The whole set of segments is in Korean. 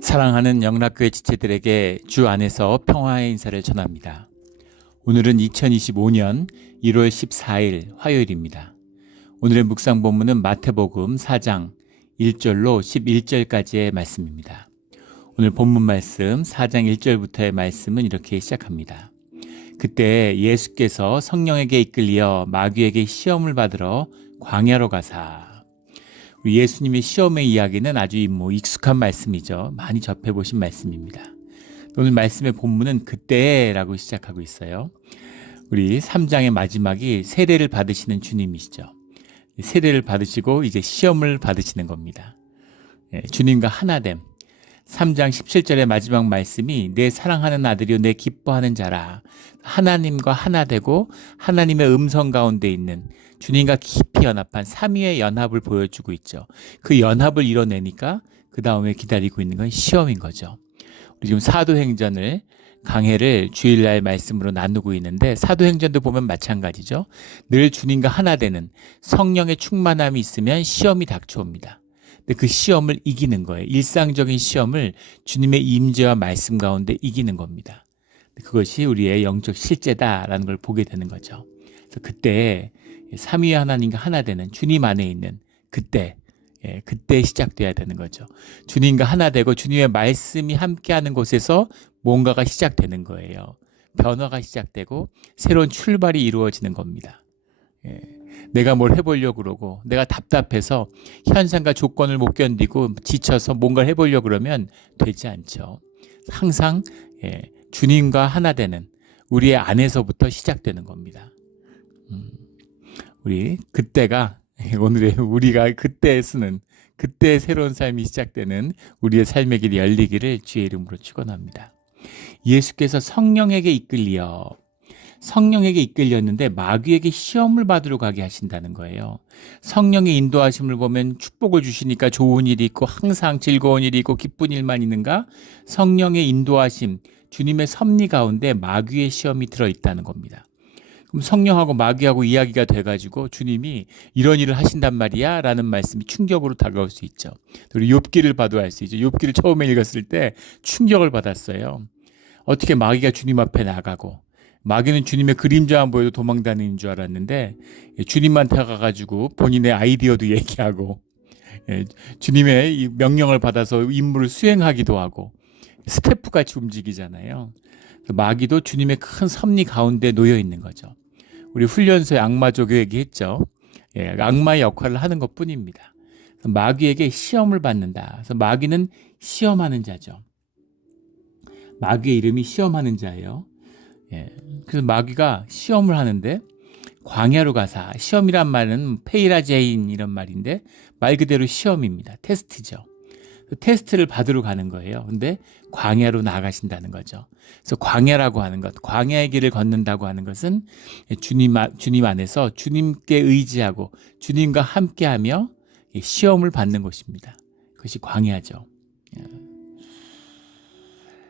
사랑하는 영락교회 지체들에게 주 안에서 평화의 인사를 전합니다. 오늘은 2025년 1월 14일 화요일입니다. 오늘의 묵상 본문은 마태복음 4장 1절로 11절까지의 말씀입니다. 오늘 본문 말씀 4장 1절부터의 말씀은 이렇게 시작합니다. 그때 예수께서 성령에게 이끌려 마귀에게 시험을 받으러 광야로 가사. 우리 예수님의 시험의 이야기는 아주 익숙한 말씀이죠. 많이 접해보신 말씀입니다. 오늘 말씀의 본문은 그때라고 시작하고 있어요. 우리 3장의 마지막이 세례를 받으시는 주님이시죠. 세례를 받으시고 이제 시험을 받으시는 겁니다. 주님과 하나됨. 3장 17절의 마지막 말씀이 내 사랑하는 아들이요 내 기뻐하는 자라. 하나님과 하나 되고 하나님의 음성 가운데 있는 주님과 깊이 연합한 삼위의 연합을 보여주고 있죠. 그 연합을 이뤄내니까 그 다음에 기다리고 있는 건 시험인 거죠. 우리 지금 사도행전을 강해를 주일날 말씀으로 나누고 있는데 사도행전도 보면 마찬가지죠. 늘 주님과 하나 되는 성령의 충만함이 있으면 시험이 닥쳐옵니다. 근데 그 시험을 이기는 거예요. 일상적인 시험을 주님의 임재와 말씀 가운데 이기는 겁니다. 그것이 우리의 영적 실제다라는 걸 보게 되는 거죠. 그래서 그때 삼위 하나님과 하나 되는 주님 안에 있는 그때 시작돼야 되는 거죠. 주님과 하나 되고 주님의 말씀이 함께하는 곳에서 뭔가가 시작되는 거예요. 변화가 시작되고 새로운 출발이 이루어지는 겁니다. 내가 뭘 해보려고 그러고 내가 답답해서 현상과 조건을 못 견디고 지쳐서 뭔가를 해보려고 그러면 되지 않죠. 항상 주님과 하나 되는 우리의 안에서부터 시작되는 겁니다. 우리 그때가 오늘의 우리가 그때 쓰는 그때 새로운 삶이 시작되는 우리의 삶의 길이 열리기를 주의 이름으로 축원합니다. 예수께서 성령에게 이끌렸는데 마귀에게 시험을 받으러 가게 하신다는 거예요. 성령의 인도하심을 보면 축복을 주시니까 좋은 일이 있고 항상 즐거운 일이 있고 기쁜 일만 있는가? 성령의 인도하심, 주님의 섭리 가운데 마귀의 시험이 들어있다는 겁니다. 그럼 성령하고 마귀하고 이야기가 돼가지고 주님이 이런 일을 하신단 말이야 라는 말씀이 충격으로 다가올 수 있죠. 우리 욥기를 봐도 알 수 있죠. 욥기를 처음에 읽었을 때 충격을 받았어요. 어떻게 마귀가 주님 앞에 나가고 마귀는 주님의 그림자만 보여도 도망다니는 줄 알았는데 주님한테 가가지고 본인의 아이디어도 얘기하고 주님의 명령을 받아서 임무를 수행하기도 하고 스태프같이 움직이잖아요. 마귀도 주님의 큰 섭리 가운데 놓여 있는 거죠. 우리 훈련소의 악마조교 얘기했죠. 악마의 역할을 하는 것뿐입니다. 마귀에게 시험을 받는다. 그래서 마귀는 시험하는 자죠. 마귀의 이름이 시험하는 자예요. 그래서 마귀가 시험을 하는데 광야로 가사 시험이란 말은 페이라제인 이런 말인데 말 그대로 시험입니다. 테스트죠. 테스트를 받으러 가는 거예요. 근데 광야로 나가신다는 거죠. 그래서 광야라고 하는 것, 광야의 길을 걷는다고 하는 것은 주님 안에서 주님께 의지하고 주님과 함께하며 시험을 받는 것입니다. 그것이 광야죠.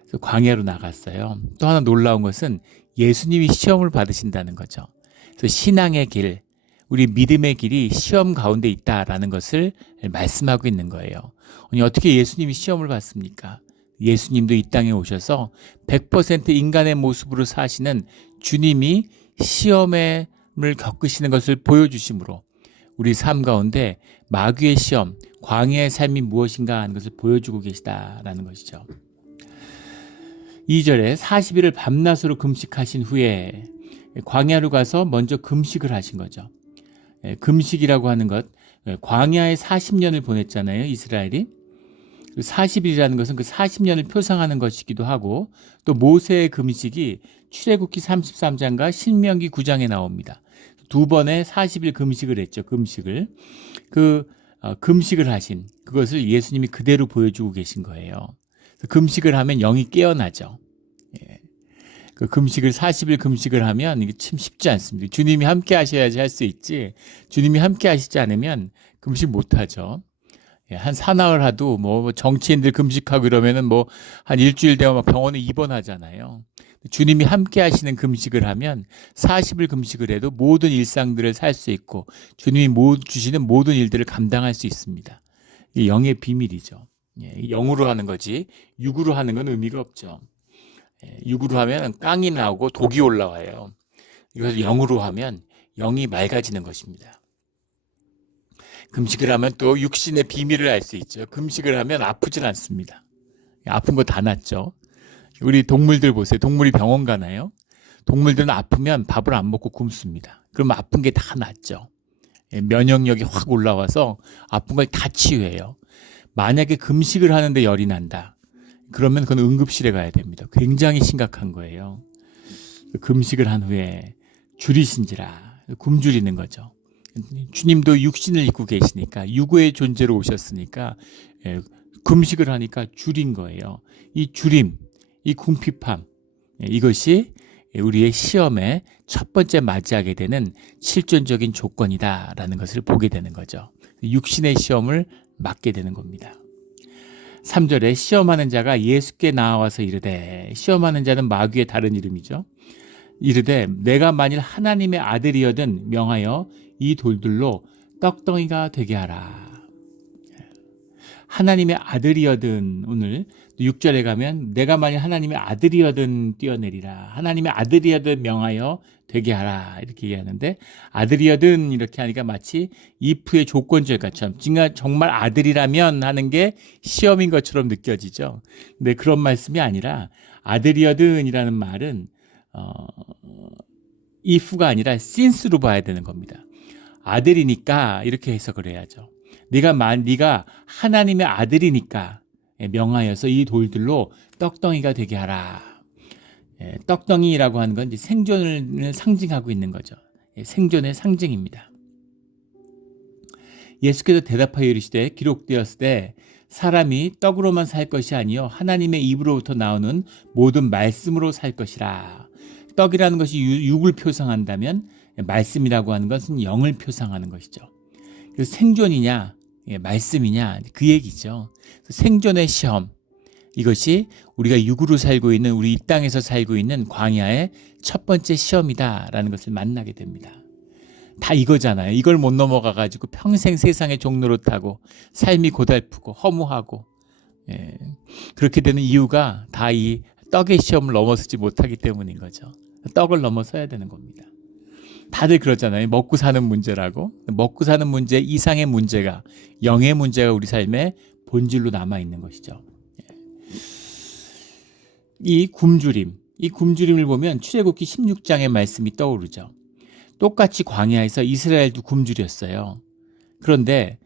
그래서 광야로 나갔어요. 또 하나 놀라운 것은 예수님이 시험을 받으신다는 거죠. 그래서 신앙의 길, 우리 믿음의 길이 시험 가운데 있다라는 것을 말씀하고 있는 거예요. 아니, 어떻게 예수님이 시험을 받습니까? 예수님도 이 땅에 오셔서 100% 인간의 모습으로 사시는 주님이 시험을 겪으시는 것을 보여주심으로 우리 삶 가운데 마귀의 시험, 광야의 삶이 무엇인가 하는 것을 보여주고 계시다라는 것이죠. 2절에 40일을 밤낮으로 금식하신 후에 광야로 가서 먼저 금식을 하신 거죠. 금식이라고 하는 것, 광야에 40년을 보냈잖아요, 이스라엘이. 40일이라는 것은 그 40년을 표상하는 것이기도 하고 또 모세의 금식이 출애굽기 33장과 신명기 9장에 나옵니다. 두 번의 40일 금식을 했죠, 금식을. 금식을 하신 그것을 예수님이 그대로 보여주고 계신 거예요. 금식을 하면 영이 깨어나죠. 그 금식을 40일 금식을 하면 이게 참 쉽지 않습니다. 주님이 함께 하셔야지 할 수 있지 주님이 함께 하시지 않으면 금식 못 하죠. 한 사나흘 하도 뭐 정치인들 금식하고 이러면은 뭐 한 일주일 되면 막 병원에 입원하잖아요. 주님이 함께 하시는 금식을 하면 40일 금식을 해도 모든 일상들을 살 수 있고 주님이 주시는 모든 일들을 감당할 수 있습니다. 이게 영의 비밀이죠. 영으로 하는 거지 육으로 하는 건 의미가 없죠. 육으로 하면 깡이 나오고 독이 올라와요. 이것을 영으로 하면 영이 맑아지는 것입니다. 금식을 하면 또 육신의 비밀을 알 수 있죠. 금식을 하면 아프질 않습니다. 아픈 거 다 낫죠. 우리 동물들 보세요. 동물이 병원 가나요? 동물들은 아프면 밥을 안 먹고 굶습니다. 그럼 아픈 게 다 낫죠. 면역력이 확 올라와서 아픈 걸 다 치유해요. 만약에 금식을 하는데 열이 난다. 그러면 그건 응급실에 가야 됩니다. 굉장히 심각한 거예요. 금식을 한 후에 줄이신지라 굶주리는 거죠. 주님도 육신을 입고 계시니까 육의 존재로 오셨으니까 금식을 하니까 줄인 거예요. 이 줄임, 이 궁핍함, 이것이 우리의 시험에 첫 번째 맞이하게 되는 실존적인 조건이다라는 것을 보게 되는 거죠. 육신의 시험을 맞게 되는 겁니다. 3절에 시험하는 자가 예수께 나와서 이르되, 시험하는 자는 마귀의 다른 이름이죠. 이르되 내가 만일 하나님의 아들이여든 명하여 이 돌들로 떡덩이가 되게 하라. 하나님의 아들이여든, 오늘 6절에 가면 내가 만일 하나님의 아들이여든 뛰어내리라. 하나님의 아들이여든 명하여 되게 하라. 이렇게 얘기하는데, 아들이여든 이렇게 하니까 마치 if의 조건절 것처럼 정말 아들이라면 하는 게 시험인 것처럼 느껴지죠. 근데 그런 말씀이 아니라 아들이여든 이라는 말은 if가 아니라 since로 봐야 되는 겁니다. 아들이니까 이렇게 해석을 해야죠. 네가 하나님의 아들이니까 명하여서 이 돌들로 떡덩이가 되게 하라. 떡덩이라고 하는 건 이제 생존을 상징하고 있는 거죠. 생존의 상징입니다. 예수께서 대답하여 이르시되 기록되었을 때 사람이 떡으로만 살 것이 아니요 하나님의 입으로부터 나오는 모든 말씀으로 살 것이라. 떡이라는 것이 육을 표상한다면 말씀이라고 하는 것은 영을 표상하는 것이죠. 그래서 생존이냐 말씀이냐 그 얘기죠. 생존의 시험, 이것이 우리가 육으로 살고 있는, 우리 이 땅에서 살고 있는 광야의 첫 번째 시험이다라는 것을 만나게 됩니다. 다 이거잖아요. 이걸 못 넘어가가지고 평생 세상의 종로로 타고 삶이 고달프고 허무하고, 그렇게 되는 이유가 다 이 떡의 시험을 넘어서지 못하기 때문인 거죠. 떡을 넘어서야 되는 겁니다. 다들 그러잖아요. 먹고 사는 문제라고. 먹고 사는 문제 이상의 문제가, 영의 문제가 우리 삶의 본질로 남아있는 것이죠. 이 굶주림을 보면 출애굽기 16장의 말씀이 떠오르죠. 똑같이 광야에서 이스라엘도 굶주렸어요. 그런데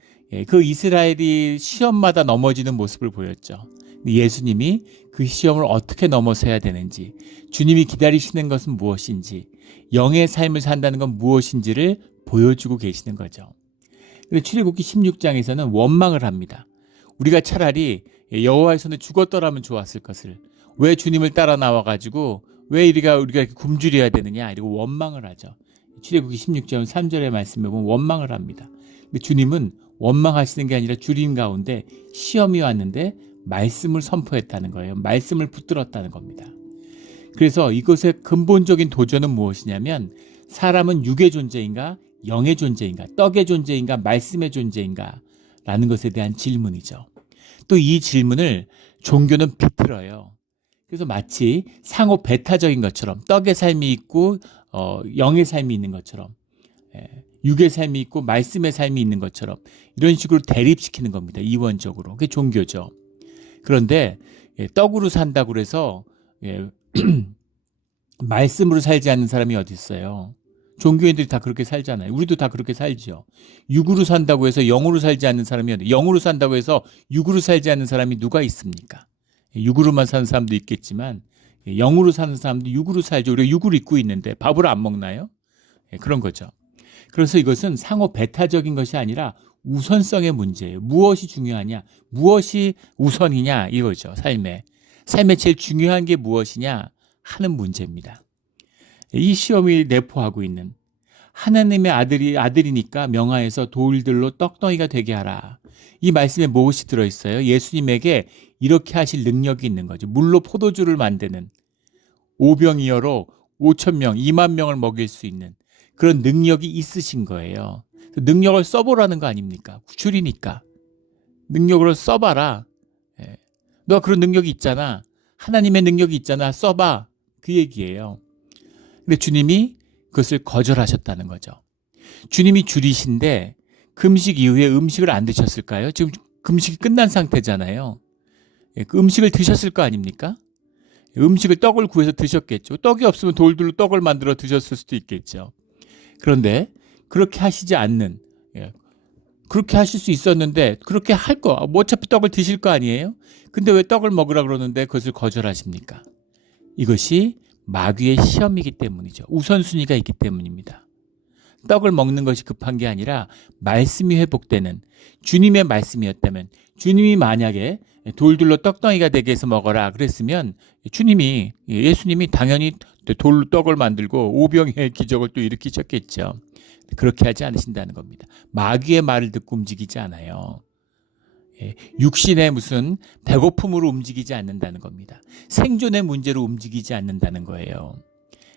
그 이스라엘이 시험마다 넘어지는 모습을 보였죠. 예수님이 그 시험을 어떻게 넘어서야 되는지, 주님이 기다리시는 것은 무엇인지, 영의 삶을 산다는 건 무엇인지를 보여주고 계시는 거죠. 출애굽기 16장에서는 원망을 합니다. 우리가 차라리 여호와의 손에 죽었더라면 좋았을 것을, 왜 주님을 따라 나와가지고 왜 우리가 이렇게 굶주려야 되느냐, 이러고 원망을 하죠. 출애굽기 16장 3절의 말씀에 보면 원망을 합니다. 근데 주님은 원망하시는 게 아니라 주님 가운데 시험이 왔는데 말씀을 선포했다는 거예요. 말씀을 붙들었다는 겁니다. 그래서 이것의 근본적인 도전은 무엇이냐면, 사람은 육의 존재인가 영의 존재인가, 떡의 존재인가 말씀의 존재인가 라는 것에 대한 질문이죠. 또 이 질문을 종교는 비틀어요. 그래서 마치 상호 배타적인 것처럼, 떡의 삶이 있고 영의 삶이 있는 것처럼, 육의 삶이 있고 말씀의 삶이 있는 것처럼 이런 식으로 대립시키는 겁니다. 이원적으로. 그게 종교죠. 그런데 떡으로 산다고 해서 말씀으로 살지 않는 사람이 어디 있어요? 종교인들이 다 그렇게 살잖아요. 우리도 다 그렇게 살죠. 육으로 산다고 해서 영으로 살지 않는 사람이 어디, 영으로 산다고 해서 육으로 살지 않는 사람이 누가 있습니까? 육으로만 사는 사람도 있겠지만 영으로 사는 사람도 육으로 살죠. 우리가 육으로 입고 있는데 밥을 안 먹나요? 그런 거죠. 그래서 이것은 상호 배타적인 것이 아니라 우선성의 문제예요. 무엇이 중요하냐, 무엇이 우선이냐, 이거죠. 삶에 제일 중요한 게 무엇이냐 하는 문제입니다. 이 시험이 내포하고 있는, 하나님의 아들이니까 명하여서 돌들로 떡덩이가 되게 하라. 이 말씀에 무엇이 들어있어요? 예수님에게 이렇게 하실 능력이 있는 거죠. 물로 포도주를 만드는, 오병이어로 5,000명, 2만 명을 먹일 수 있는 그런 능력이 있으신 거예요. 능력을 써보라는 거 아닙니까? 줄이니까 능력으로 써봐라. 너 그런 능력이 있잖아. 하나님의 능력이 있잖아. 써봐. 그 얘기예요. 근데 주님이 그것을 거절하셨다는 거죠. 주님이 줄이신데 금식 이후에 음식을 안 드셨을까요? 지금 금식이 끝난 상태잖아요. 그 음식을 드셨을 거 아닙니까? 음식을 떡을 구해서 드셨겠죠. 떡이 없으면 돌들로 떡을 만들어 드셨을 수도 있겠죠. 그런데 그렇게 하시지 않는, 그렇게 하실 수 있었는데 그렇게 할 거, 뭐 어차피 떡을 드실 거 아니에요? 근데 왜 떡을 먹으라 그러는데 그것을 거절하십니까? 이것이 마귀의 시험이기 때문이죠. 우선순위가 있기 때문입니다. 떡을 먹는 것이 급한 게 아니라 말씀이 회복되는 주님의 말씀이었다면, 주님이 만약에 돌들로 떡덩이가 되게 해서 먹어라 그랬으면 예수님이 당연히 돌로 떡을 만들고 오병이의 기적을 또 일으키셨겠죠. 그렇게 하지 않으신다는 겁니다. 마귀의 말을 듣고 움직이지 않아요. 육신의 무슨 배고픔으로 움직이지 않는다는 겁니다. 생존의 문제로 움직이지 않는다는 거예요.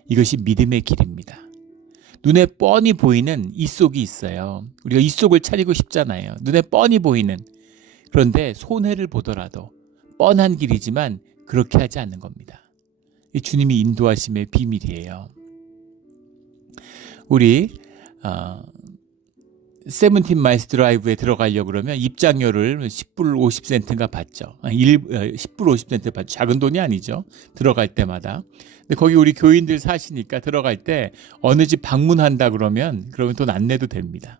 이것이 믿음의 길입니다. 눈에 뻔히 보이는 이 속이 있어요. 우리가 이 속을 차리고 싶잖아요. 눈에 뻔히 보이는. 그런데 손해를 보더라도 뻔한 길이지만 그렇게 하지 않는 겁니다. 이 주님이 인도하심의 비밀이에요. 우리 세븐틴 마일스 드라이브에 들어가려고 그러면 입장료를 10불 50센트인가 받죠. 10불 50센트 받죠. 작은 돈이 아니죠. 들어갈 때마다. 근데 거기 우리 교인들 사시니까 들어갈 때 어느 집 방문한다 그러면 돈 안 내도 됩니다.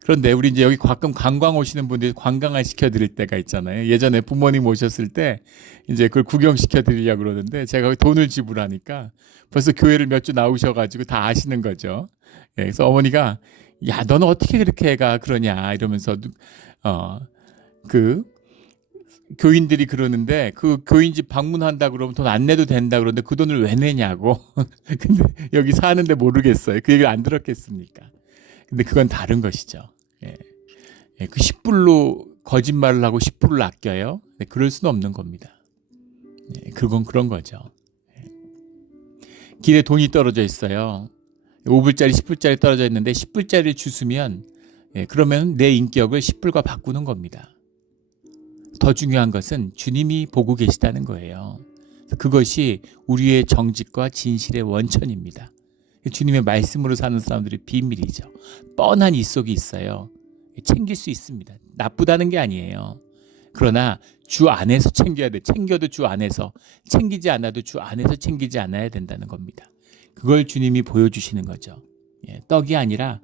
그런데 우리 이제 여기 가끔 관광 오시는 분들이 관광을 시켜드릴 때가 있잖아요. 예전에 부모님 오셨을 때 이제 그걸 구경시켜드리려고 그러는데 제가 돈을 지불하니까 벌써 교회를 몇 주 나오셔가지고 다 아시는 거죠. 그래서 어머니가 야, 너는 어떻게 그렇게 애가 그러냐 이러면서 그 교인들이 그러는데 그 교인 집 방문한다 그러면 돈 안 내도 된다 그러는데 그 돈을 왜 내냐고. 근데 여기 사는데 모르겠어요. 그 얘기를 안 들었겠습니까? 근데 그건 다른 것이죠. 그 10불로 거짓말을 하고 10불을 아껴요. 그럴 수는 없는 겁니다. 그건 그런 거죠. 길에 돈이 떨어져 있어요. 5불짜리 10불짜리 떨어져 있는데 10불짜리를 주스면 그러면 내 인격을 10불과 바꾸는 겁니다. 더 중요한 것은 주님이 보고 계시다는 거예요. 그것이 우리의 정직과 진실의 원천입니다. 주님의 말씀으로 사는 사람들의 비밀이죠. 뻔한 이 속이 있어요. 챙길 수 있습니다. 나쁘다는 게 아니에요. 그러나 주 안에서 챙겨야 돼. 챙겨도 주 안에서, 챙기지 않아도 주 안에서 챙기지 않아야 된다는 겁니다. 그걸 주님이 보여주시는 거죠. 떡이 아니라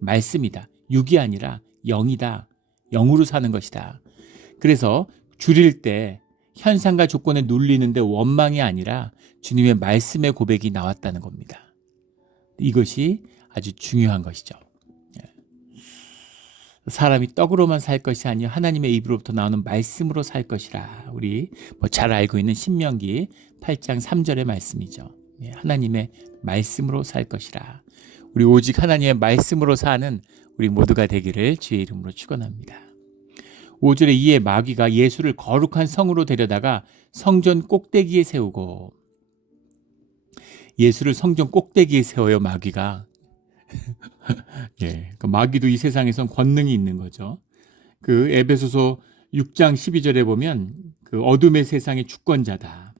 말씀이다. 육이 아니라 영이다. 영으로 사는 것이다. 그래서 줄일 때 현상과 조건에 눌리는데 원망이 아니라 주님의 말씀의 고백이 나왔다는 겁니다. 이것이 아주 중요한 것이죠. 사람이 떡으로만 살 것이 아니라 하나님의 입으로부터 나오는 말씀으로 살 것이라. 우리 잘 알고 있는 신명기 8장 3절의 말씀이죠. 하나님의 말씀으로 살 것이라. 우리 오직 하나님의 말씀으로 사는 우리 모두가 되기를 주의 이름으로 축원합니다. 5절에 이에 마귀가 예수를 거룩한 성으로 데려다가 성전 꼭대기에 세우고, 예수를 성전 꼭대기에 세워요, 마귀가. 그 마귀도 이 세상에선 권능이 있는 거죠. 그 에베소서 6장 12절에 보면 그 어둠의 세상의 주권자다.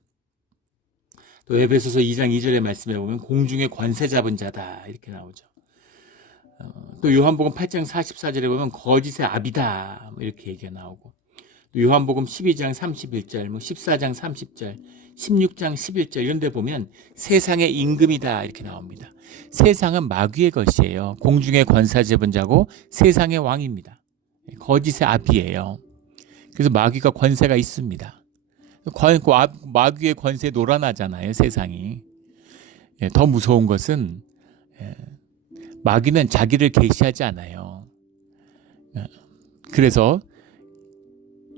또 에베소서 2장 2절의 말씀에 보면 공중의 권세 잡은 자다 이렇게 나오죠. 또 요한복음 8장 44절에 보면 거짓의 아비다 이렇게 얘기가 나오고, 또 요한복음 12장 31절, 14장 30절, 16장 11절 이런 데 보면 세상의 임금이다 이렇게 나옵니다. 세상은 마귀의 것이에요. 공중의 권세 잡은 자고 세상의 왕입니다. 거짓의 아비예요. 그래서 마귀가 권세가 있습니다. 마귀의 권세에 놀아나잖아요, 세상이. 더 무서운 것은 마귀는 자기를 계시하지 않아요. 그래서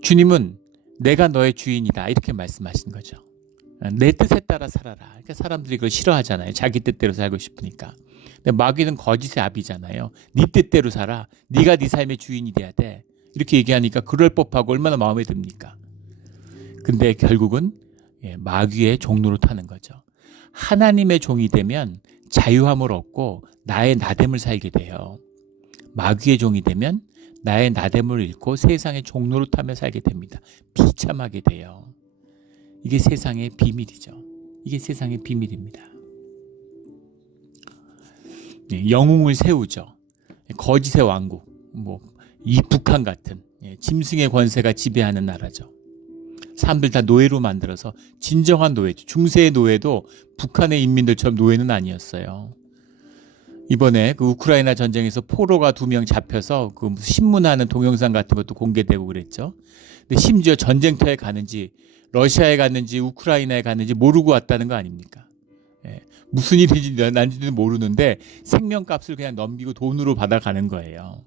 주님은 내가 너의 주인이다 이렇게 말씀하신 거죠. 내 뜻에 따라 살아라. 그러니까 사람들이 그걸 싫어하잖아요. 자기 뜻대로 살고 싶으니까. 근데 마귀는 거짓의 아비잖아요. 네 뜻대로 살아. 네가 네 삶의 주인이 돼야 돼. 이렇게 얘기하니까 그럴 법하고 얼마나 마음에 듭니까? 근데 결국은 마귀의 종로로 타는 거죠. 하나님의 종이 되면 자유함을 얻고 나의 나됨을 살게 돼요. 마귀의 종이 되면 나의 나됨을 잃고 세상의 종로를 타며 살게 됩니다. 비참하게 돼요. 이게 세상의 비밀이죠. 이게 세상의 비밀입니다. 영웅을 세우죠. 거짓의 왕국, 이 북한 같은 짐승의 권세가 지배하는 나라죠. 사람들 다 노예로 만들어서 진정한 노예죠. 중세의 노예도 북한의 인민들처럼 노예는 아니었어요. 이번에 그 우크라이나 전쟁에서 포로가 2명 잡혀서 그 신문하는 동영상 같은 것도 공개되고 그랬죠. 근데 심지어 전쟁터에 가는지 러시아에 갔는지 우크라이나에 갔는지 모르고 왔다는 거 아닙니까? 무슨 일인지 난지도 모르는데 생명값을 그냥 넘기고 돈으로 받아가는 거예요.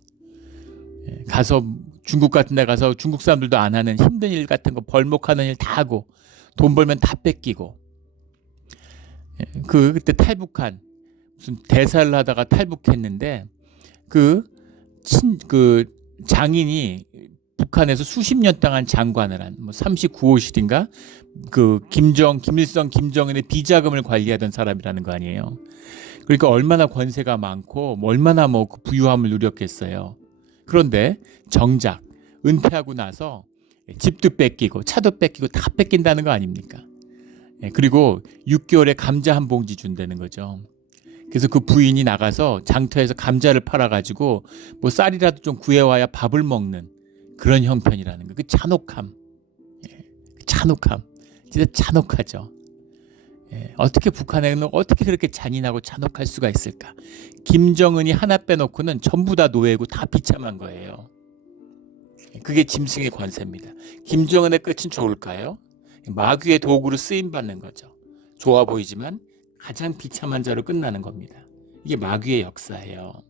가서 중국 같은 데 가서 중국 사람들도 안 하는 힘든 일 같은 거 벌목하는 일 다 하고 돈 벌면 다 뺏기고 그때 탈북한 무슨 대사를 하다가 탈북했는데 그 장인이 북한에서 수십 년 동안 장관을 한 39호실인가 김일성 김정은의 비자금을 관리하던 사람이라는 거 아니에요. 그러니까 얼마나 권세가 많고 얼마나 그 부유함을 누렸겠어요. 그런데 정작 은퇴하고 나서 집도 뺏기고 차도 뺏기고 다 뺏긴다는 거 아닙니까? 그리고 6개월에 감자 한 봉지 준다는 거죠. 그래서 그 부인이 나가서 장터에서 감자를 팔아가지고 쌀이라도 좀 구해와야 밥을 먹는 그런 형편이라는 거. 그 잔혹함. 잔혹함. 진짜 잔혹하죠. 어떻게 북한에는 어떻게 그렇게 잔인하고 잔혹할 수가 있을까? 김정은이 하나 빼놓고는 전부 다 노예고 다 비참한 거예요. 그게 짐승의 권세입니다. 김정은의 끝은 좋을까요? 마귀의 도구로 쓰임받는 거죠. 좋아 보이지만 가장 비참한 자로 끝나는 겁니다. 이게 마귀의 역사예요.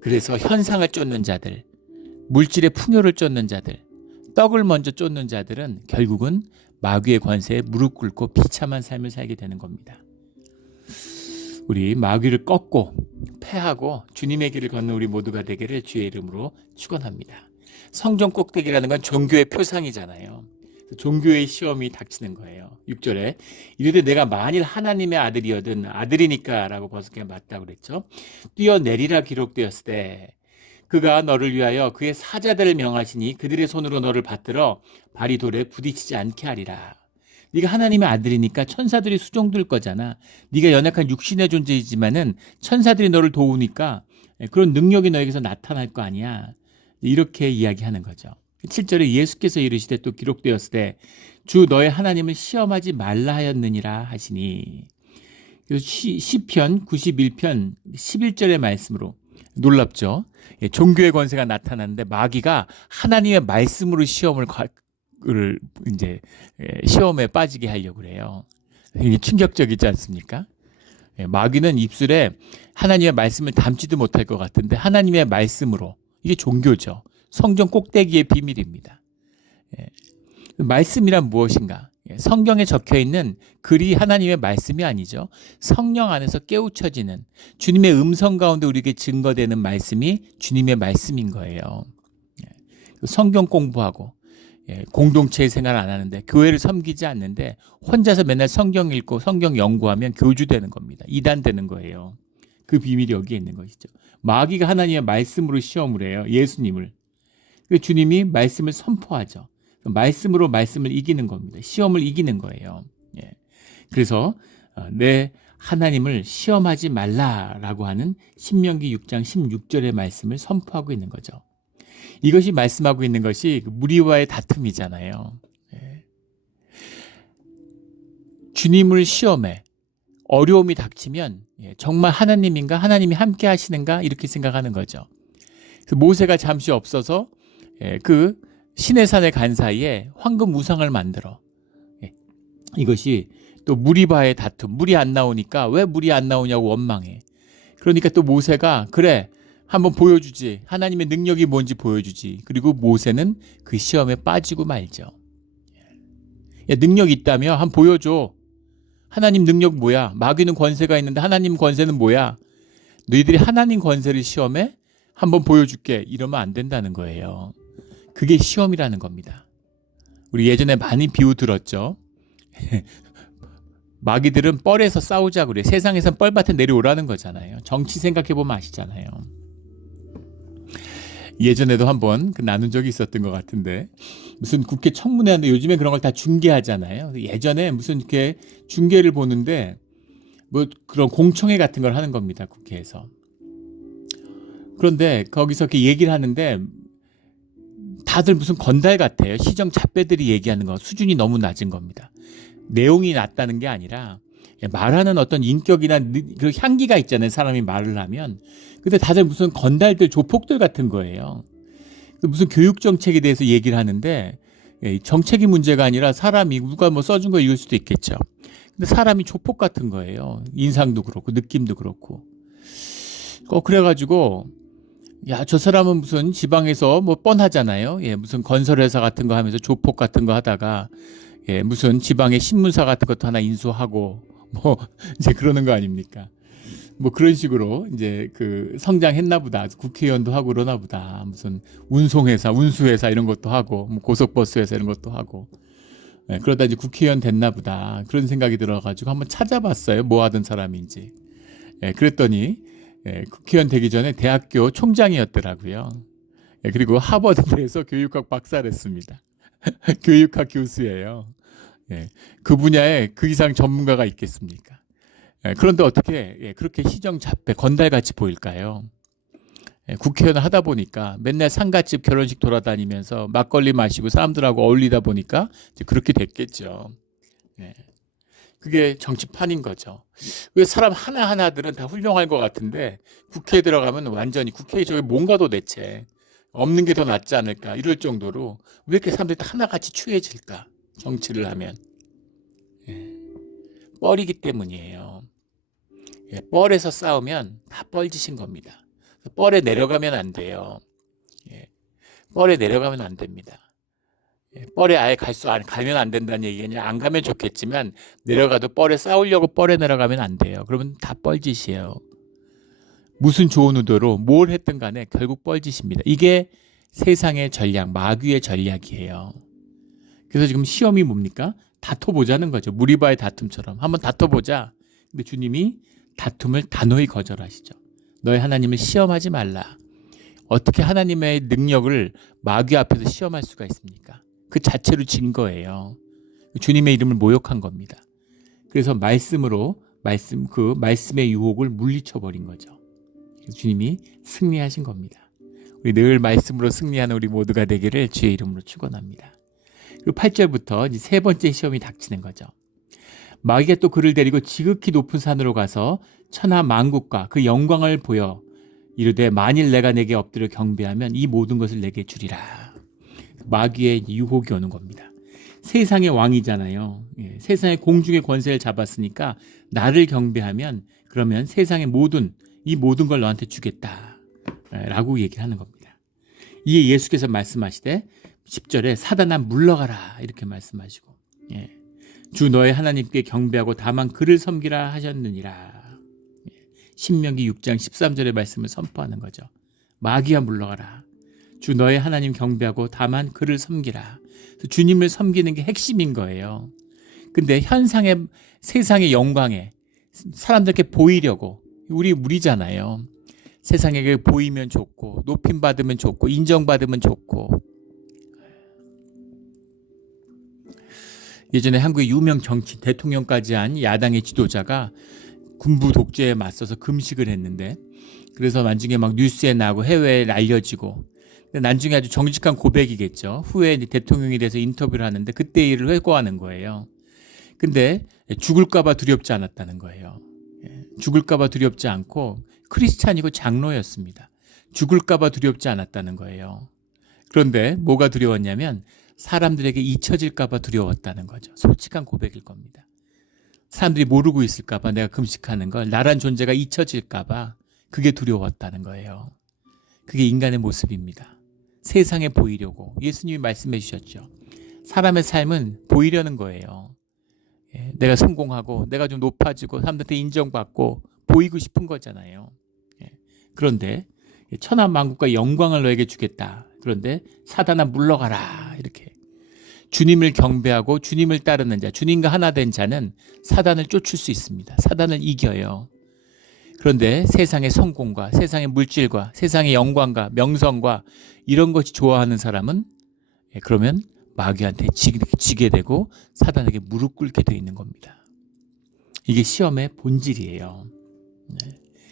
그래서 현상을 쫓는 자들, 물질의 풍요를 쫓는 자들, 떡을 먼저 쫓는 자들은 결국은 마귀의 권세에 무릎 꿇고 비참한 삶을 살게 되는 겁니다. 우리 마귀를 꺾고 패하고 주님의 길을 걷는 우리 모두가 되기를 주의 이름으로 축원합니다. 성전 꼭대기라는 건 종교의 표상이잖아요. 종교의 시험이 닥치는 거예요. 6절에 이르되 내가 만일 하나님의 아들이거든 아들이니까 라고 벌써 그냥 맞다고 그랬죠. 뛰어내리라 기록되었을 때 그가 너를 위하여 그의 사자들을 명하시니 그들의 손으로 너를 받들어 발이 돌에 부딪히지 않게 하리라. 네가 하나님의 아들이니까 천사들이 수종들 거잖아. 네가 연약한 육신의 존재이지만은 천사들이 너를 도우니까 그런 능력이 너에게서 나타날 거 아니야. 이렇게 이야기하는 거죠. 7절에 예수께서 이르시되 또 기록되었을 때 주 너의 하나님을 시험하지 말라 하였느니라 하시니 시편 91편 11절의 말씀으로 놀랍죠. 종교의 권세가 나타났는데 마귀가 하나님의 말씀으로 시험에 빠지게 하려고 그래요. 굉장히 충격적이지 않습니까? 마귀는 입술에 하나님의 말씀을 담지도 못할 것 같은데 하나님의 말씀으로 이게 종교죠. 성전 꼭대기의 비밀입니다. 말씀이란 무엇인가? 성경에 적혀 있는 글이 하나님의 말씀이 아니죠. 성령 안에서 깨우쳐지는 주님의 음성 가운데 우리에게 증거되는 말씀이 주님의 말씀인 거예요. 성경 공부하고 공동체 생활 안 하는데 교회를 섬기지 않는데 혼자서 맨날 성경 읽고 성경 연구하면 교주되는 겁니다. 이단되는 거예요. 그 비밀이 여기에 있는 것이죠. 마귀가 하나님의 말씀으로 시험을 해요. 예수님을. 주님이 말씀을 선포하죠. 말씀으로 말씀을 이기는 겁니다. 시험을 이기는 거예요. 그래서 내 하나님을 시험하지 말라라고 하는 신명기 6장 16절의 말씀을 선포하고 있는 거죠. 이것이 말씀하고 있는 것이 무리와의 다툼이잖아요. 주님을 시험해 어려움이 닥치면 정말 하나님인가? 하나님이 함께 하시는가? 이렇게 생각하는 거죠. 모세가 잠시 없어서 그 시내산에 간 사이에 황금 우상을 만들어. 이것이 또 무리와의 다툼. 물이 안 나오니까 왜 물이 안 나오냐고 원망해. 그러니까 또 모세가 그래 한번 보여주지. 하나님의 능력이 뭔지 보여주지. 그리고 모세는 그 시험에 빠지고 말죠. 야, 능력 있다며 한번 보여줘. 하나님 능력 뭐야? 마귀는 권세가 있는데 하나님 권세는 뭐야? 너희들이 하나님 권세를 시험해? 한번 보여줄게. 이러면 안 된다는 거예요. 그게 시험이라는 겁니다. 우리 예전에 많이 비유 들었죠. 마귀들은 뻘에서 싸우자 그래. 세상에선 뻘밭에 내려오라는 거잖아요. 정치 생각해보면 아시잖아요. 예전에도 한번 나눈 적이 있었던 것 같은데, 무슨 국회 청문회 하는데 요즘에 그런 걸 다 중계하잖아요. 예전에 무슨 이렇게 중계를 보는데 뭐 그런 공청회 같은 걸 하는 겁니다, 국회에서. 그런데 거기서 이렇게 얘기를 하는데 다들 무슨 건달 같아요. 시정 잡배들이 얘기하는 거 수준이 너무 낮은 겁니다. 내용이 낮다는 게 아니라 말하는 어떤 인격이나 그 향기가 있잖아요. 사람이 말을 하면. 근데 다들 무슨 건달들, 조폭들 같은 거예요. 무슨 교육 정책에 대해서 얘기를 하는데 정책이 문제가 아니라 사람이 누가 뭐 써준 거 읽을 수도 있겠죠. 근데 사람이 조폭 같은 거예요. 인상도 그렇고 느낌도 그렇고. 그래가지고 야, 저 사람은 무슨 지방에서 뭐 뻔하잖아요. 예, 무슨 건설회사 같은 거 하면서 조폭 같은 거 하다가 예, 무슨 지방의 신문사 같은 것도 하나 인수하고 뭐 이제 그러는 거 아닙니까? 뭐 그런 식으로 이제 그 성장했나 보다. 국회의원도 하고 그러나 보다. 무슨 운송회사, 운수회사 이런 것도 하고 뭐 고속버스 회사 이런 것도 하고. 예, 그러다 이제 국회의원 됐나 보다. 그런 생각이 들어가지고 한번 찾아봤어요. 뭐 하던 사람인지. 예, 그랬더니 예, 국회의원 되기 전에 대학교 총장이었더라고요. 예, 그리고 하버드대에서 교육학 박사를 했습니다. 교육학 교수예요. 예, 그 분야에 그 이상 전문가가 있겠습니까? 예, 그런데 어떻게 그렇게 시정잡배 건달같이 보일까요? 예, 국회의원 하다 보니까 맨날 상가집 결혼식 돌아다니면서 막걸리 마시고 사람들하고 어울리다 보니까 이제 그렇게 됐겠죠. 예, 그게 정치판인 거죠. 왜 사람 하나하나들은 다 훌륭할 것 같은데 국회에 들어가면 완전히 국회에 저게 뭔가 도대체 없는 게 더 낫지 않을까 이럴 정도로 왜 이렇게 사람들이 다 하나같이 추해질까? 정치를 하면. 예, 뻘이기 때문이에요. 예, 뻘에서 싸우면 다 뻘짓인 겁니다. 뻘에 내려가면 안 돼요. 예, 뻘에 내려가면 안 됩니다. 예, 뻘에 아예 가면 안 된다는 얘기가 아니라 안 가면 좋겠지만 내려가도 뻘에 싸우려고 뻘에 내려가면 안 돼요. 그러면 다 뻘짓이에요. 무슨 좋은 의도로 뭘 했든 간에 결국 뻘짓입니다. 이게 세상의 전략, 마귀의 전략이에요. 그래서 지금 시험이 뭡니까? 다퉈보자는 거죠. 무리바의 다툼처럼. 한번 다퉈보자. 근데 주님이 다툼을 단호히 거절하시죠. 너희 하나님을 시험하지 말라. 어떻게 하나님의 능력을 마귀 앞에서 시험할 수가 있습니까? 그 자체로 진 거예요. 주님의 이름을 모욕한 겁니다. 그래서 그 말씀의 유혹을 물리쳐 버린 거죠. 주님이 승리하신 겁니다. 우리 늘 말씀으로 승리하는 우리 모두가 되기를 주의 이름으로 축원합니다. 그리고 8절부터 이제 세 번째 시험이 닥치는 거죠. 마귀가 또 그를 데리고 지극히 높은 산으로 가서 천하 만국과 그 영광을 보여 이르되 만일 내가 내게 엎드려 경배하면 이 모든 것을 내게 주리라. 마귀의 유혹이 오는 겁니다. 세상의 왕이잖아요. 예, 세상의 공중의 권세를 잡았으니까 나를 경배하면 그러면 세상의 이 모든 걸 너한테 주겠다 라고 얘기를 하는 겁니다. 이에 예수께서 말씀하시되 10절에 사단아 물러가라 이렇게 말씀하시고 예, 주 너의 하나님께 경배하고 다만 그를 섬기라 하셨느니라. 예, 신명기 6장 13절의 말씀을 선포하는 거죠. 마귀야 물러가라. 주 너의 하나님 경배하고 다만 그를 섬기라. 주님을 섬기는 게 핵심인 거예요. 근데 현상의 세상의 영광에 사람들께 보이려고 우리잖아요. 세상에게 보이면 좋고 높임 받으면 좋고 인정받으면 좋고. 예전에 한국의 유명 정치 대통령까지 한 야당의 지도자가 군부 독재에 맞서서 금식을 했는데 그래서 나중에 막 뉴스에 나고 해외에 알려지고 나중에 아주 정직한 고백이겠죠. 후에 대통령이 돼서 인터뷰를 하는데 그때 일을 회고하는 거예요. 근데 죽을까봐 두렵지 않았다는 거예요. 죽을까봐 두렵지 않고 크리스찬이고 장로였습니다. 죽을까봐 두렵지 않았다는 거예요. 그런데 뭐가 두려웠냐면 사람들에게 잊혀질까봐 두려웠다는 거죠. 솔직한 고백일 겁니다. 사람들이 모르고 있을까봐 내가 금식하는 걸 나란 존재가 잊혀질까봐 그게 두려웠다는 거예요. 그게 인간의 모습입니다. 세상에 보이려고 예수님이 말씀해 주셨죠. 사람의 삶은 보이려는 거예요. 내가 성공하고 내가 좀 높아지고 사람들한테 인정받고 보이고 싶은 거잖아요. 그런데 천하 만국과 영광을 너에게 주겠다. 그런데 사단아 물러가라 이렇게. 주님을 경배하고 주님을 따르는 자, 주님과 하나 된 자는 사단을 쫓을 수 있습니다. 사단을 이겨요. 그런데 세상의 성공과 세상의 물질과 세상의 영광과 명성과 이런 것이 좋아하는 사람은 그러면 마귀한테 지게 되고 사단에게 무릎 꿇게 되어 있는 겁니다. 이게 시험의 본질이에요.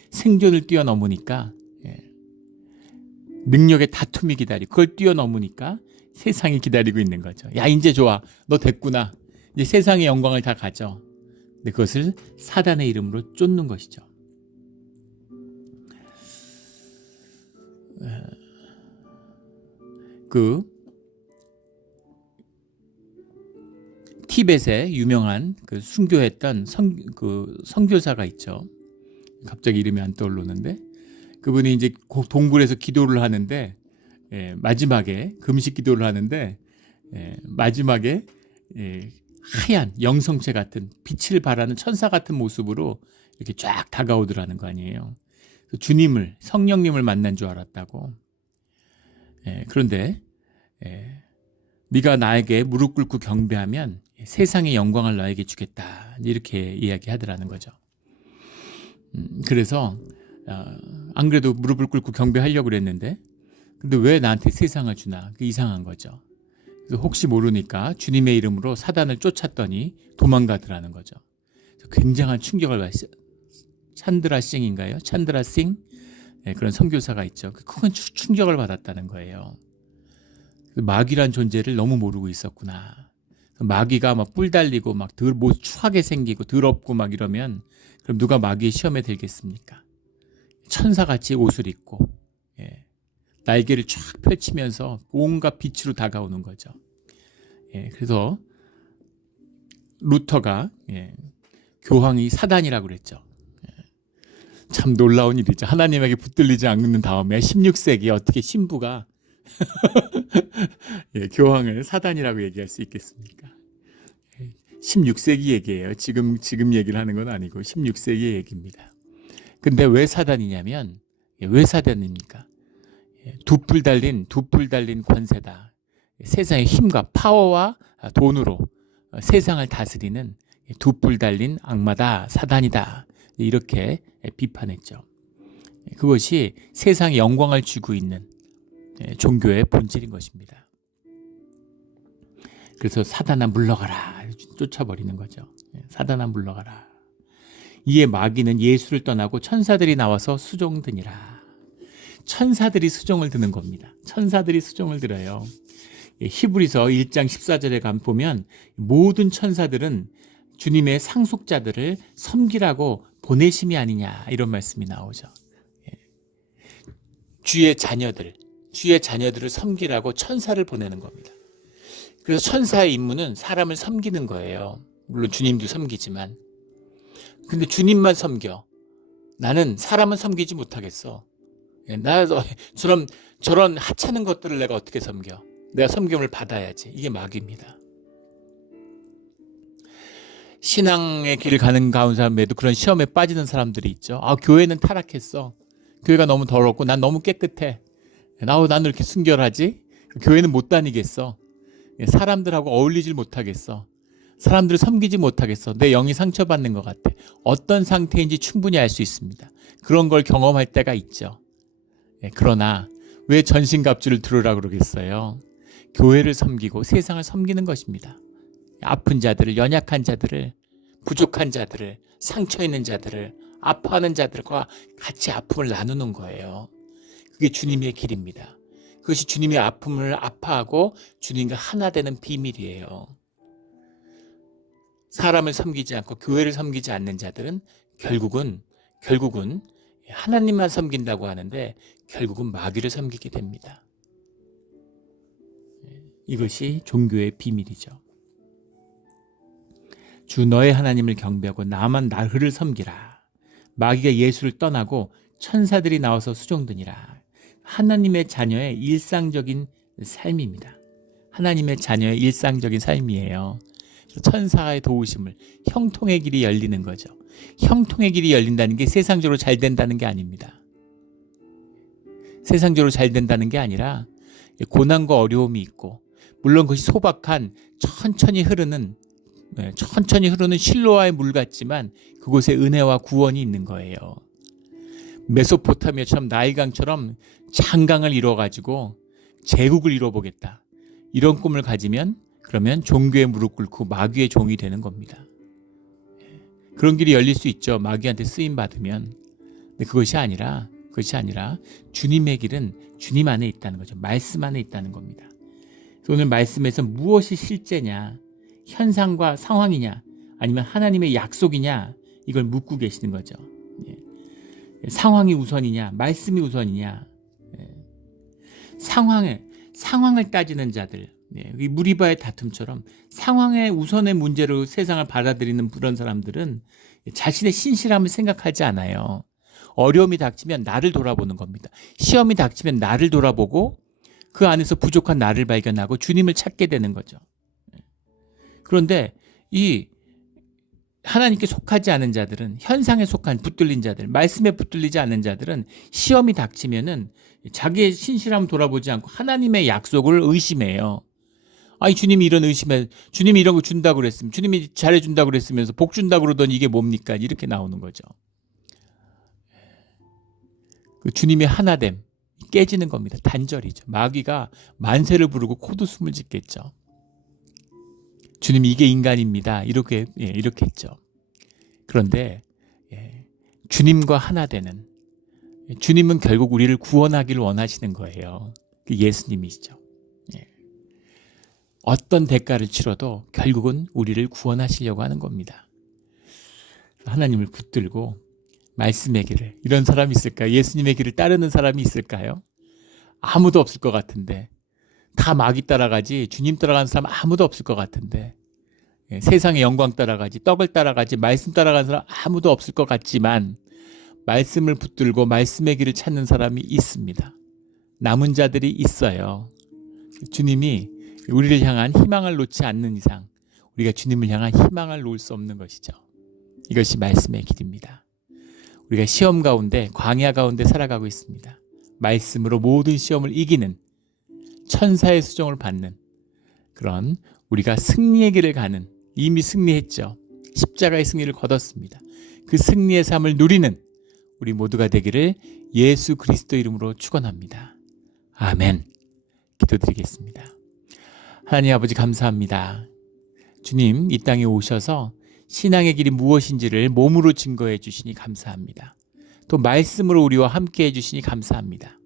생존을 뛰어넘으니까 능력의 다툼이 기다리고 그걸 뛰어넘으니까 세상이 기다리고 있는 거죠. 야, 이제 좋아. 너 됐구나. 이제 세상의 영광을 다 가져. 근데 그것을 사단의 이름으로 쫓는 것이죠. 그 티벳에 유명한 그 순교했던 선교사가 있죠. 갑자기 이름이 안 떠오르는데 그분이 이제 동굴에서 기도를 하는데 마지막에 금식 기도를 하는데 마지막에 하얀 영성체 같은 빛을 발하는 천사 같은 모습으로 이렇게 쫙 다가오더라는 거 아니에요. 주님을 성령님을 만난 줄 알았다고. 그런데 네가 나에게 무릎 꿇고 경배하면 세상의 영광을 너에게 주겠다 이렇게 이야기하더라는 거죠. 그래서 안 그래도 무릎을 꿇고 경배하려고 그랬는데 근데 왜 나한테 세상을 주나 이상한 거죠. 그래서 혹시 모르니까 주님의 이름으로 사단을 쫓았더니 도망가더라는 거죠. 굉장한 충격을 받았어요. 찬드라 싱인가요? 찬드라 싱? 그런 선교사가 있죠. 큰 충격을 받았다는 거예요. 마귀란 존재를 너무 모르고 있었구나. 마귀가 막 뿔 달리고 막 추하게 생기고 더럽고 막 이러면 그럼 누가 마귀의 시험에 들겠습니까? 천사같이 옷을 입고 날개를 쫙 펼치면서 온갖 빛으로 다가오는 거죠. 그래서 루터가 교황이 사단이라고 그랬죠. 참 놀라운 일이죠. 하나님에게 붙들리지 않는 다음에 16세기에 어떻게 신부가 교황을 사단이라고 얘기할 수 있겠습니까? 16세기 얘기예요. 지금 얘기를 하는 건 아니고 16세기 얘기입니다. 근데 왜 사단이냐면 왜 사단입니까? 두 뿔 달린 권세다. 세상의 힘과 파워와 돈으로 세상을 다스리는 두 뿔 달린 악마다, 사단이다. 이렇게 비판했죠. 그것이 세상에 영광을 주고 있는 종교의 본질인 것입니다. 그래서 사단아 물러가라 쫓아버리는 거죠. 사단아 물러가라. 이에 마귀는 예수를 떠나고 천사들이 나와서 수종드니라. 천사들이 수종을 드는 겁니다. 천사들이 수종을 들어요. 히브리서 1장 14절에 보면 모든 천사들은 주님의 상속자들을 섬기라고 보내심이 아니냐 이런 말씀이 나오죠. 주의 자녀들을 섬기라고 천사를 보내는 겁니다. 그래서 천사의 임무는 사람을 섬기는 거예요. 물론 주님도 섬기지만. 근데 주님만 섬겨. 나는 사람은 섬기지 못하겠어. 나 저런 하찮은 것들을 내가 어떻게 섬겨? 내가 섬김을 받아야지. 이게 마귀입니다. 신앙의 길을 가는 가운데에도 그런 시험에 빠지는 사람들이 있죠. 교회는 타락했어. 교회가 너무 더럽고 난 너무 깨끗해. 나는 이렇게 순결하지? 교회는 못 다니겠어. 사람들하고 어울리질 못하겠어. 사람들을 섬기지 못하겠어. 내 영이 상처받는 것 같아. 어떤 상태인지 충분히 알 수 있습니다. 그런 걸 경험할 때가 있죠. 그러나 왜 전신갑주를 들으라고 그러겠어요? 교회를 섬기고 세상을 섬기는 것입니다. 아픈 자들을, 연약한 자들을, 부족한 자들을, 상처 있는 자들을, 아파하는 자들과 같이 아픔을 나누는 거예요. 그게 주님의 길입니다. 그것이 주님의 아픔을 아파하고 주님과 하나 되는 비밀이에요. 사람을 섬기지 않고 교회를 섬기지 않는 자들은 결국은 하나님만 섬긴다고 하는데 결국은 마귀를 섬기게 됩니다. 이것이 종교의 비밀이죠. 주 너의 하나님을 경배하고 나를 섬기라. 마귀가 예수를 떠나고 천사들이 나와서 수종드니라. 하나님의 자녀의 일상적인 삶입니다. 하나님의 자녀의 일상적인 삶이에요. 천사의 도우심을, 형통의 길이 열리는 거죠. 형통의 길이 열린다는 게 세상적으로 잘 된다는 게 아닙니다. 세상적으로 잘 된다는 게 아니라 고난과 어려움이 있고, 물론 그것이 소박한 천천히 흐르는 실로와의 물 같지만 그곳에 은혜와 구원이 있는 거예요. 메소포타미아처럼 나일강처럼 장강을 이루어가지고 제국을 이루어보겠다. 이런 꿈을 가지면 그러면 종교에 무릎 꿇고 마귀의 종이 되는 겁니다. 그런 길이 열릴 수 있죠. 마귀한테 쓰임 받으면. 근데 그것이 아니라 주님의 길은 주님 안에 있다는 거죠. 말씀 안에 있다는 겁니다. 오늘 말씀에서 무엇이 실제냐, 현상과 상황이냐, 아니면 하나님의 약속이냐, 이걸 묻고 계시는 거죠. 상황이 우선이냐, 말씀이 우선이냐. 상황을 따지는 자들, 무리바의 다툼처럼 상황의 우선의 문제로 세상을 받아들이는 그런 사람들은 자신의 신실함을 생각하지 않아요. 어려움이 닥치면 나를 돌아보는 겁니다. 시험이 닥치면 나를 돌아보고 그 안에서 부족한 나를 발견하고 주님을 찾게 되는 거죠. 그런데 이 하나님께 속하지 않은 자들은, 현상에 속한 붙들린 자들, 말씀에 붙들리지 않는 자들은 시험이 닥치면은 자기의 신실함을 돌아보지 않고 하나님의 약속을 의심해요. 아니, 주님이 주님이 이런 거 준다고 그랬으면, 주님이 잘해준다고 그랬으면서 복 준다고 그러더니 이게 뭡니까? 이렇게 나오는 거죠. 그 주님의 하나됨 깨지는 겁니다. 단절이죠. 마귀가 만세를 부르고 코드숨을 짓겠죠. 주님이 이게 인간입니다. 이렇게 했죠. 그런데 주님과 하나 되는, 주님은 결국 우리를 구원하기를 원하시는 거예요. 그 예수님이시죠. 어떤 대가를 치러도 결국은 우리를 구원하시려고 하는 겁니다. 하나님을 붙들고 말씀의 길을, 이런 사람이 있을까요? 예수님의 길을 따르는 사람이 있을까요? 아무도 없을 것 같은데, 다 마귀 따라가지 주님 따라가는 사람 아무도 없을 것 같은데, 세상의 영광 따라가지, 떡을 따라가지, 말씀 따라가는 사람 아무도 없을 것 같지만 말씀을 붙들고 말씀의 길을 찾는 사람이 있습니다. 남은 자들이 있어요. 주님이 우리를 향한 희망을 놓지 않는 이상 우리가 주님을 향한 희망을 놓을 수 없는 것이죠. 이것이 말씀의 길입니다. 우리가 시험 가운데, 광야 가운데 살아가고 있습니다. 말씀으로 모든 시험을 이기는, 천사의 수종을 받는 그런 우리가 승리의 길을 가는, 이미 승리했죠. 십자가의 승리를 거뒀습니다. 그 승리의 삶을 누리는 우리 모두가 되기를 예수 그리스도 이름으로 축원합니다. 아멘. 기도드리겠습니다. 하나님 아버지, 감사합니다. 주님, 이 땅에 오셔서 신앙의 길이 무엇인지를 몸으로 증거해 주시니 감사합니다. 또 말씀으로 우리와 함께 해주시니 감사합니다.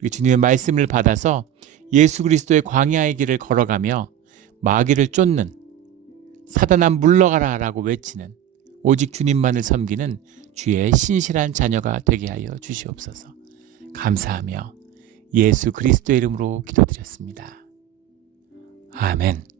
우리 주님의 말씀을 받아서 예수 그리스도의 광야의 길을 걸어가며 마귀를 쫓는, 사단아 물러가라 라고 외치는, 오직 주님만을 섬기는 주의 신실한 자녀가 되게 하여 주시옵소서. 감사하며 예수 그리스도의 이름으로 기도드렸습니다. 아멘.